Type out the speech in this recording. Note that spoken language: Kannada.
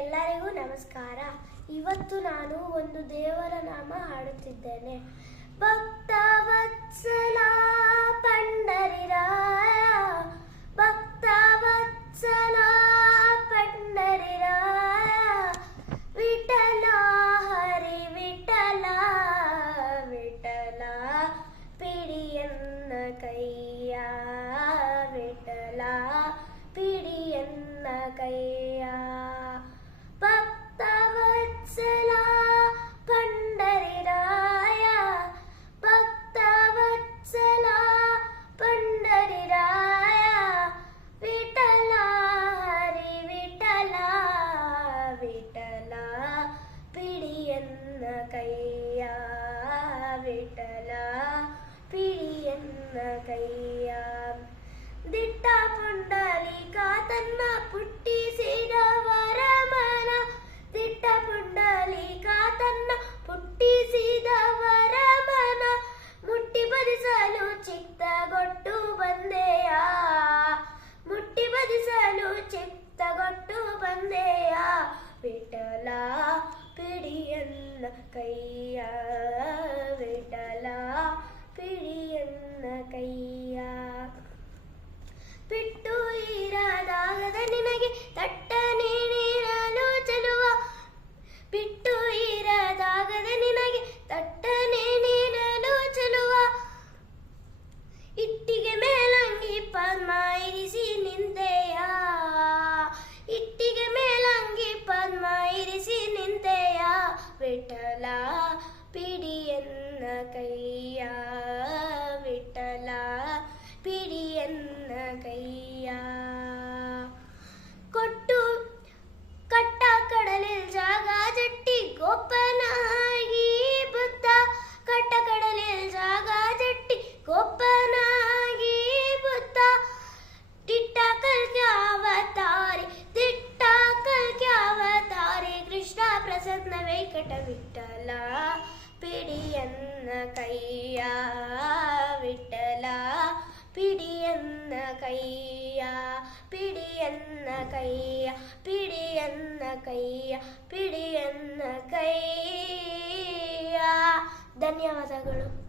ಎಲ್ಲರಿಗೂ ನಮಸ್ಕಾರ. ಇವತ್ತು ನಾನು ಒಂದು ದೇವರ ನಾಮ ಹಾಡುತ್ತಿದ್ದೇನೆ. ಭಕ್ತ ವತ್ಸಲ ಪಂಡರಿರಾಯ, ಭಕ್ತ ವತ್ಸಲ ಪಂಡರಿರಾಯ, ವಿಠಲ ಹರಿ ವಿಠಲ ವಿಠಲ ಪಿಡಿಯನ್ನ ಕೈಯ, ವಿಠಲ ಪಿಡಿಯನ್ನ ಕೈಯ. ಭಕ್ತ ವತ್ಸಲ ಪಂಡರಿರಾಯ, ಭಕ್ತ ವತ್ಸಲ ಪಂಡರಿರಾಯ, ವಿಠಲ ಹರಿ ವಿಠಲ ವಿಠಲ ಪಿಡಿಯನ್ನ ಕೈಯ, ವಿಠಲ ಪಿಡಿಯನ್ನ ಕೈಯ. ದಿಟ್ಟ ಪುಂಡಲಿಕ ತನ್ನ ಪುಟ್ಟಿಸಿದವರ ಮನ, ದಿಟ್ಟ ಪುಂಡಲಿಕ ತನ್ನ ಪುಟ್ಟಿಸಿದವರ ಮನ, ಮುಟ್ಟಿ ಬದಿಸಲು ಚಿತ್ತಗೊಟ್ಟು ಬಂದೆಯ, ಮುಟ್ಟಿ ಬದಿಸಲು ಚಿತ್ತಗೊಟ್ಟು ಬಂದೆಯ. ವಿಠಲ ಪಿಡಿಯನ್ನ ಕೈಯ, ವಿಠಲ ಪಿಡಿಯನ್ನ ಕೈಯ. ಬಿಟ್ಟು ಇರದಾಗದ ನಿನಗೆ ತಟ್ಟನೆ ನೀಡಲು ಚೆಲುವ, ಬಿಟ್ಟು ಇರದಾಗದ ನಿನಗೆ ತಟ್ಟನೆ ನೀಡಲು ಚೆಲುವ. ಇಟ್ಟಿಗೆ ಮೇಲಂಗಿ ಪದ್ಮ ಇರಿಸಿ ನಿಂತೆಯ, ಇಟ್ಟಿಗೆ ಮೇಲಂಗಿ ಪದ್ಮ ಇರಿಸಿ ನಿಂತೆಯ. ವಿಠಲ ಪಿಡಿಯನ್ನ ಕೈಯ, ವಿಠಲ ಪಿಡಿಯನ್ನ ಕೈಯ. ಕೊಟ್ಟು ಕಟ್ಟ ಕಡಲಿಲ್ ಜಾಗ ಜಟ್ಟಿ ಗೋಪನಾಗಿ ಬುದ್ಧ, ಕಟ್ಟ ಕಡಲಿಲ್ ಜಾಗ ಜಟ್ಟಿ ಗೋಪನಾಗಿ ಬುದ್ಧ. ದಿಟ್ಟ ಕಲ್ಕ್ಯಾವತಾರಿ, ದಿಟ್ಟ ಕಲ್ಕ್ಯಾವತಾರಿ, ಕೃಷ್ಣ ಪ್ರಸನ್ನ ವೆಂಕಟ ವಿಠಲ ಪಿಡಿಯನ್ನ ಕೈಯ, ವಿಠಲ ಪಿಡಿಯನ್ನ ಕೈಯ, ಪಿಡಿಯನ್ನ ಕೈಯ, ಪಿಡಿಯನ್ನ ಕೈಯ, ಪಿಡಿಯನ್ನ ಕೈಯ. ಧನ್ಯವಾದಗಳು.